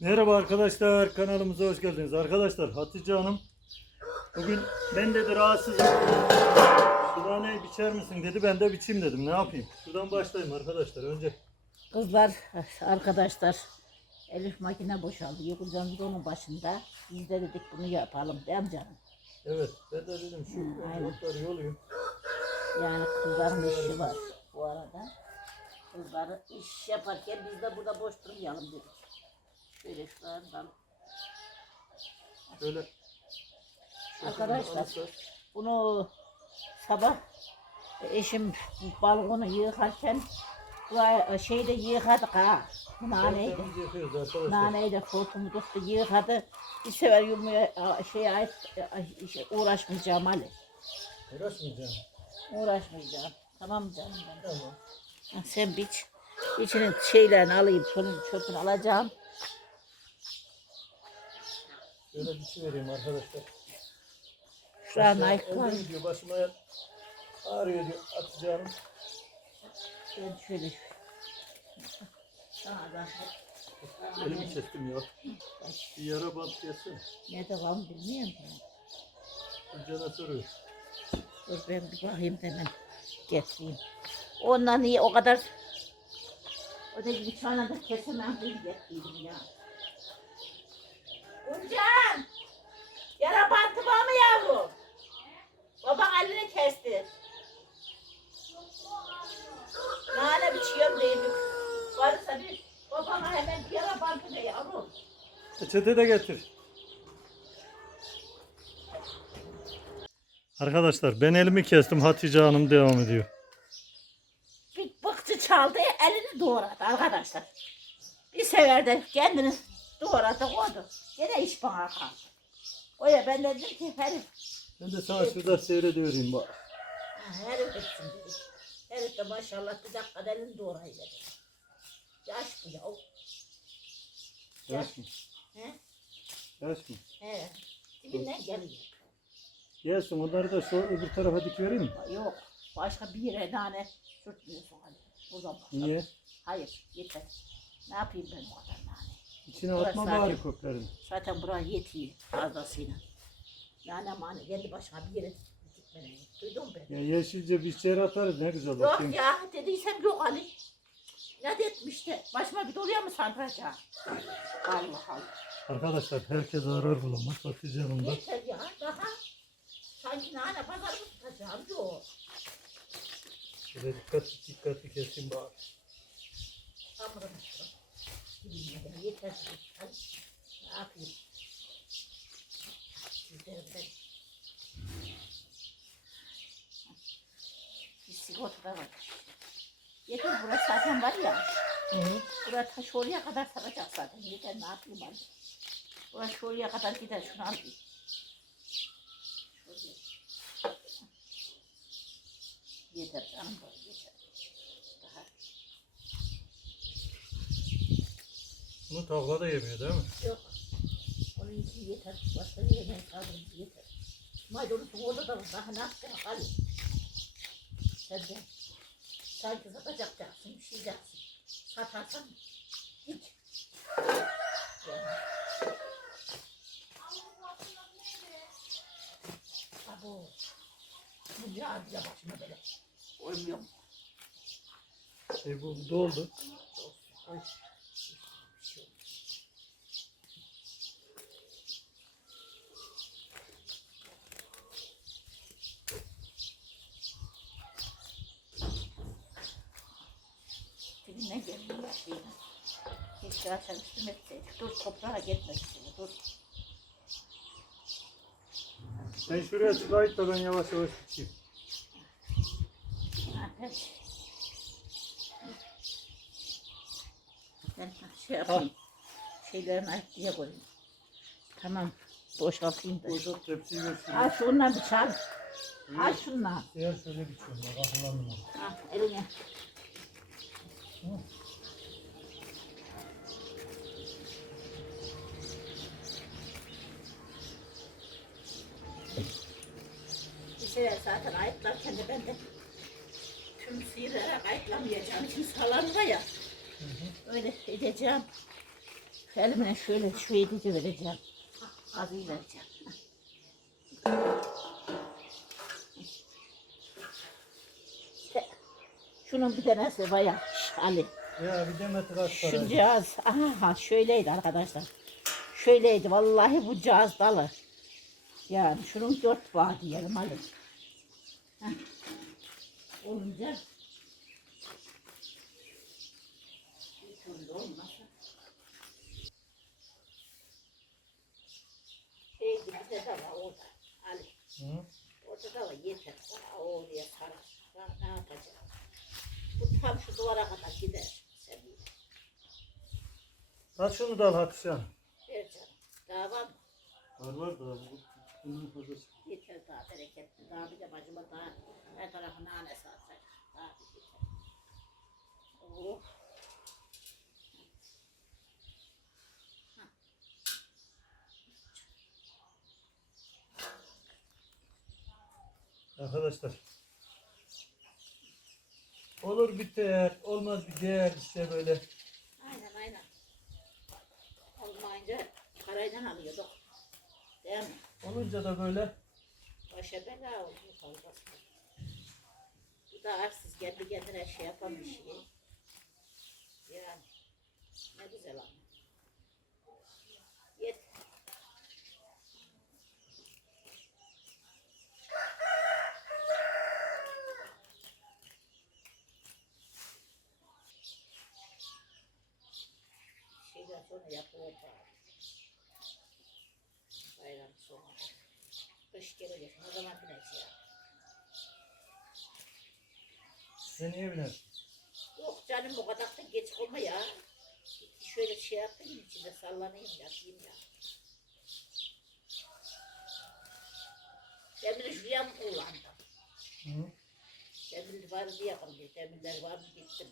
Merhaba arkadaşlar kanalımıza hoş geldiniz. Arkadaşlar Hatice Hanım bugün ben dedi rahatsızım. Sulaneyi biçer misin dedi ben de biçeyim dedim ne yapayım. Şuradan başlayayım arkadaşlar önce. Kızlar, arkadaşlar Elif makine boşaldı. Yıkılacağım bir de onun başında. Biz de dedik bunu yapalım değil mi canım? Evet ben de dedim şu otları yolayım. Yani kızların işi var bu arada. Kızlar iş yaparken biz de burada boş durmayalım dedik. Şöyle. şu Arkadaşlar. bunu sabah eşim balkonu yıkarken şeyde yıkadık ha. Naneydi. Arkadaşlar. Naneyle hortumu tuttu yıkadı. Bir sefer yumaya şey şey, uğraşmayacağım Ali. Uğraşmayacağım. Uğraşmayacağım. Tamam canım. Tamam. Sen biç. İçinin şeylerini alayım, çöpünü, çöpünü alacağım. Şöyle biçivereyim arkadaşlar. Şuranın Başıma- ayakları. elde gidiyor başıma ağrıyor diyor atacağım. Ben şöyle. Sana da Elimi kestim ya. Bir yara bant kesin. ne devam bilmiyorum. ben. Cana soruyor. Dur ben bir bakayım hemen getireyim. Ondan iyi o kadar öteki bir tane de kesemem diye getireyim ya. Uncan! Yara bantı var mı yavrum? Baban elini kesti. Nane biçiyorum deyim. Varsa bir babama hemen bir yara bantı de yavrum. Peçete de getir. Arkadaşlar ben elimi kestim Hatice Hanım devam ediyor. bir bıktı çaldı elini doğradı arkadaşlar. Bir sefer de kendini doğradı koydu. Gene iş bana kaldı. O ya ben de dedim ki herif, Ben de sana şurada seyrediyorum bak. ha, herif etsin dedim. Herif de maşallah bir dakika elini doğrayıverdi. Yaş bu ya. Yaş mı? He? Yaş mı? He. Dibinden geliyor. Gelsin onları da şu öbür tarafa dikivereyim mi? Yok. Başka bir yere nane sürtmüyorsun hani. Buradan başka. Niye? Hayır yeter. Ne yapayım ben bu kadar nane? İçine Burası atma zaten- bari köklerini. Zaten buraya yetiyor fazlasıyla. Yani ama hani kendi başına bir yere dikmene. Duydun mu beni? Ya yeşilce bir şey atarız ne güzel Yok bakayım. ya dediysem yok Ali. Ne etmiş de başıma bir doluyor mu sandıracağım? Allah Allah. Arkadaşlar herkes arar bulamaz Hatice Hanım da. Yeter ya daha. Sanki nane pazar mı tutacağım? Yok. Şöyle dikkatli dikkatli keseyim bari. Hamurunu şuram. Bilmiyorum ya, yeter. Hadi. Ne yapayım? Bir sigorta var. Yeter burası zaten var ya. Burası taş oraya kadar saracak zaten. Yeter ne yapayım ben? Burası oraya kadar gider şunu alayım. Yeter canım böyle yeter. Daha Bunu tavla da yemiyor değil mi? Yok. Onun için yeter. Başka bir yemeğe kaldım yeter. Maydanozun orada da var. Daha ne yapacaksın Ali? Sen de sanki satacaksın, bir şey. Satarsan git. Yani. Abo. Bu ne ağrıya başıma böyle. Olmuyor mu? Şey bu doldu. Ay. Bir şey olmuş. Dibinden gelmiyor şeyine. Açan üstüme etseydik. Dur toprağa gitmesin. Dur. Sen şuraya çıkayıp da ben yavaş yavaş gideyim. Ben şey yapayım. Şeylerini ayıp diye koyayım. Tamam. Boşaltayım da. Boşalt tepsiyi ver şuraya. Al şundan bir çal. Al şundan. Eğer şöyle biçiyorum bak akıllandım. Ha, eline. Bir sefer zaten ayıtlarken de ben de tüm sıyırarak ayıtlamayacağım. Şimdi salanma ya. Öyle edeceğim. Elimine şöyle şu edici vereceğim. Azı vereceğim. İşte şunun bir tanesi bayağı Ali. Ya bir demet kaç Şu cihaz aha şöyleydi arkadaşlar. Şöyleydi vallahi bu cihaz dalı. Yani şunun dört bağ diyelim Ali. Heh. Olunca türlü olmasa. Şey de var orada Ali. Hı? Orada da var yeter. Daha oraya sarar. Daha ne yapacağım? Bu tam şu duvara kadar gider. Sen bil. Al şunu da al Hatice Hanım. Ver canım. Daha var mı? Var var da bu. Bunun fazlası. Yeter daha bereketli. Daha bir de bacıma daha her tarafı nane satsak. Daha bir yeter. Oh. Arkadaşlar. Olur biter, olmaz bir değer işte böyle. Aynen aynen. Olmayınca parayla alıyorduk. Değil mi? Olunca da böyle Başa bela oldu fazlası. Bu da arsız kendi kendine şey yapan bir şey. Yani ne güzel ama. Yeter. Şeyden sonra yapılır bari. Bayram sonu. Kış gelecek. Ne zaman bineceğim? size niye biner? Yok canım o kadar da geç olma ya. Şöyle şey yapayım içinde sallanayım yatayım ya. Demiri şuraya mı kullandım? Hı? Demir var diye yapalım diye. Demirler var mı bitti mi?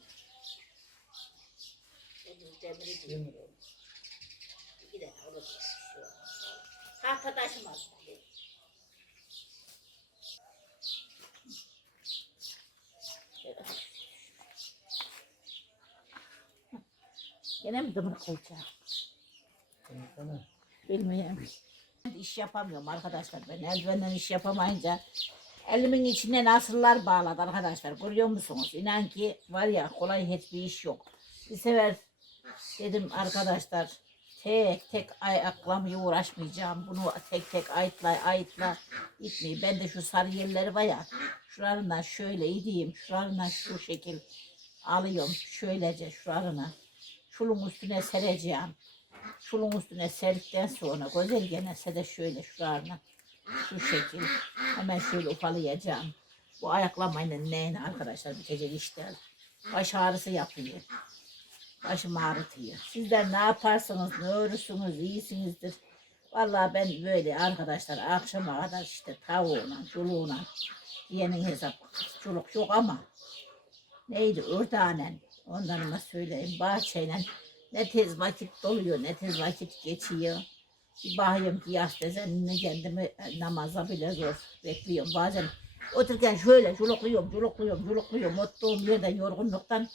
Demir, demiri bilmiyorum. Bir de olur ya. bir şey Yine mi dımır koyacağım? Tamam. Bilmiyorum. İş yapamıyorum arkadaşlar. Ben eldivenden iş yapamayınca elimin içine nasırlar bağladı arkadaşlar. Görüyor musunuz? İnan ki var ya kolay hiçbir iş yok. Bir sefer dedim arkadaşlar tek tek ayaklamaya uğraşmayacağım. Bunu tek tek ayıtla ayıtla gitmeyi. Ben de şu sarı yerleri var ya şuralarından şöyle ideyim. Şuralarından şu şekil alıyorum. Şöylece şuralarına. Şunun üstüne sereceğim. Şunun üstüne serdikten sonra güzel gene de şöyle şuralarına şu şekil hemen şöyle ufalayacağım. Bu ayaklamayla neyine arkadaşlar bitecek işler. Baş ağrısı yapıyor. Başım ağrıtıyor. Sizler ne yaparsanız ne örürsünüz iyisinizdir. Vallahi ben böyle arkadaşlar akşama kadar işte tavuğuna, çuluğuna diyenin hesap çuluk yok ama neydi ördanen onlarıma söyleyeyim bahçeyle ne tez vakit doluyor ne tez vakit geçiyor. Bir bakıyorum ki yaş dezenini kendimi namaza bile zor bekliyorum. Bazen otururken şöyle culukluyorum, culukluyorum, culukluyorum. Oturduğum yerde yorgunluktan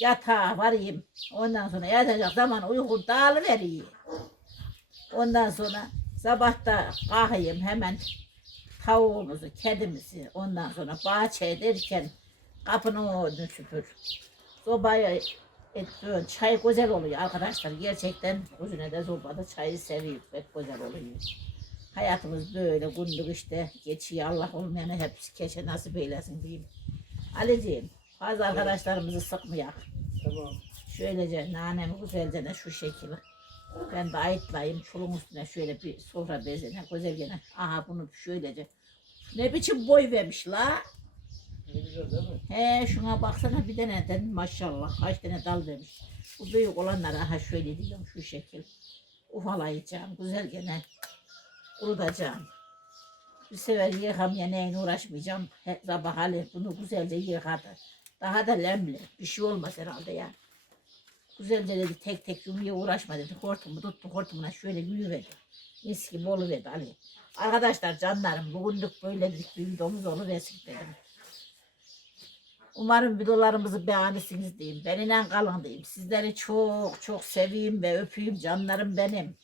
yatağa varayım. Ondan sonra yatacak zaman uyku dağılıveriyor. Ondan sonra sabahta kalkayım hemen tavuğumuzu, kedimizi ondan sonra bahçeye derken kapının önünü süpür. Sobaya ettiğin çay güzel oluyor arkadaşlar. Gerçekten uzun de sobada çayı seviyoruz. Pek güzel oluyor. Hayatımız böyle gündür işte geçiyor. Allah olmayana hepsi keşke nasip eylesin diyeyim. Ali'ciğim fazla arkadaşlarımızı sıkmayak. Tamam. Şöylece nanemi güzelce de şu şekilde. Ben de ayıtlayayım. Çulun üstüne şöyle bir sofra bezine güzel gene. Aha bunu şöylece. Ne biçim boy vermiş la. Ne güzel değil mi? He şuna baksana bir tane de maşallah kaç tane dal vermiş. Bu büyük olanlara aha şöyle diyorum şu şekil. Ufalayacağım güzel gene kurutacağım. Bir sefer yıkamaya neyin uğraşmayacağım. He, sabah Ali bunu güzelce yıkadı. Daha da lemli. Bir şey olmaz herhalde ya. Güzelce dedi tek tek yumaya uğraşma dedi. Hortumu tuttu hortumuna şöyle yürüverdi. Mis gibi oluverdi Ali. Arkadaşlar canlarım bugünlük böyle dedik bir videomuz oluversin dedim. Umarım videolarımızı beğenirsiniz diyeyim. Benimle kalın diyeyim. Sizleri çok çok seveyim ve öpeyim canlarım benim.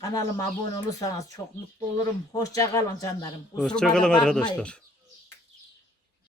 Kanalıma abone olursanız çok mutlu olurum. Hoşça kalın canlarım. Kusuruma da Hoşçakalın bakmayın. arkadaşlar.